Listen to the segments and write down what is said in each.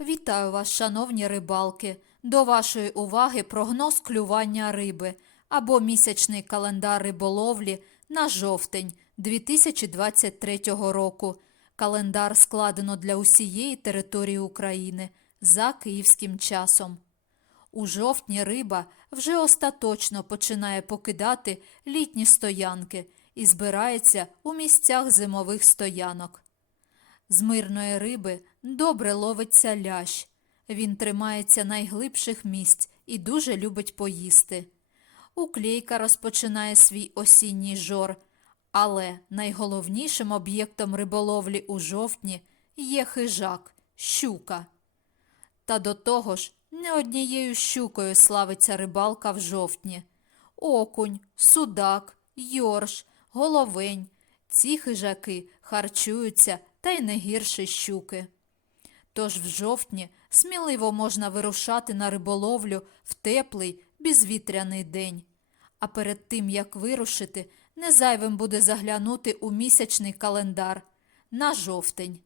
Вітаю вас, шановні рибалки. До вашої уваги прогноз клювання риби або місячний календар риболовлі на жовтень 2023 року. Календар складено для усієї території України за київським часом. У жовтні риба вже остаточно починає покидати літні стоянки і збирається у місцях зимових стоянок. З мирної риби добре ловиться лящ. Він тримається найглибших місць і дуже любить поїсти. Уклейка розпочинає свій осінній жор, але найголовнішим об'єктом риболовлі у жовтні є хижак щука. Та до того ж, не однією щукою славиться рибалка в жовтні. Окунь, судак, йорш, головень. Ці хижаки харчуються та й не гірше щуки. Тож в жовтні сміливо можна вирушати на риболовлю в теплий, безвітряний день. А перед тим, як вирушити, не зайвим буде заглянути у місячний календар на жовтень.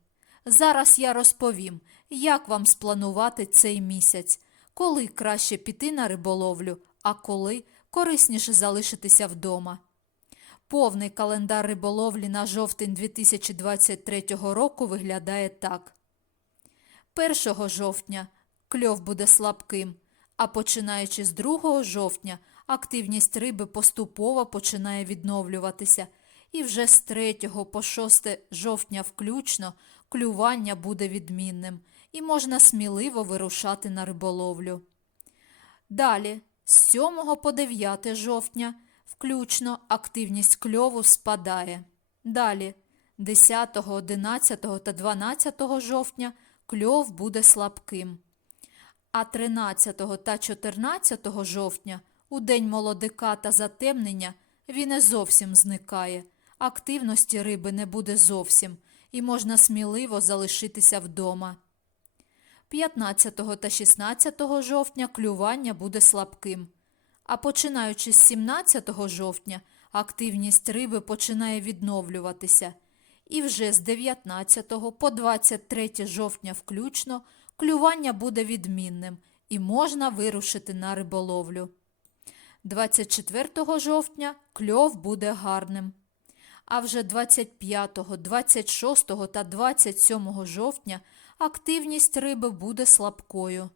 Зараз я розповім, як вам спланувати цей місяць, коли краще піти на риболовлю, а коли корисніше залишитися вдома. Повний календар риболовлі на жовтень 2023 року виглядає так. 1 жовтня кльов буде слабким, а починаючи з 2 жовтня активність риби поступово починає відновлюватися, і вже з 3 по 6 жовтня включно клювання буде відмінним і можна сміливо вирушати на риболовлю. Далі, з 7 по 9 жовтня включно активність кльову спадає. Далі, 10, 11 та 12 жовтня кльов буде слабким. А 13 та 14 жовтня, у день молодика та затемнення, він і зовсім зникає. Активності риби не буде зовсім, і можна сміливо залишитися вдома. 15 та 16 жовтня клювання буде слабким. А починаючи з 17 жовтня, активність риби починає відновлюватися. І вже з 19 по 23 жовтня включно клювання буде відмінним і можна вирушити на риболовлю. 24 жовтня кльов буде гарним. А вже 25, 26 та 27 жовтня активність риби буде слабкою.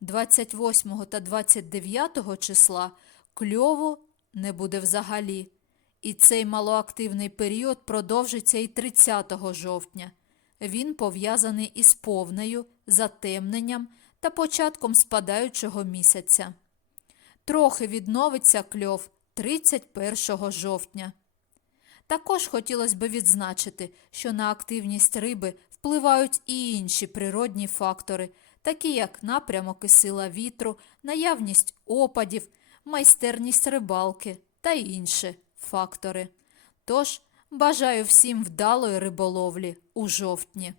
28 та 29 числа кльову не буде взагалі. І цей малоактивний період продовжиться і 30 жовтня. Він пов'язаний із повнею, затемненням та початком спадаючого місяця. Трохи відновиться кльов 31 жовтня. Також хотілося б відзначити, що на активність риби впливають і інші природні фактори, такі як напрямок і сила вітру, наявність опадів, майстерність рибалки та інші фактори. Тож бажаю всім вдалої риболовлі у жовтні.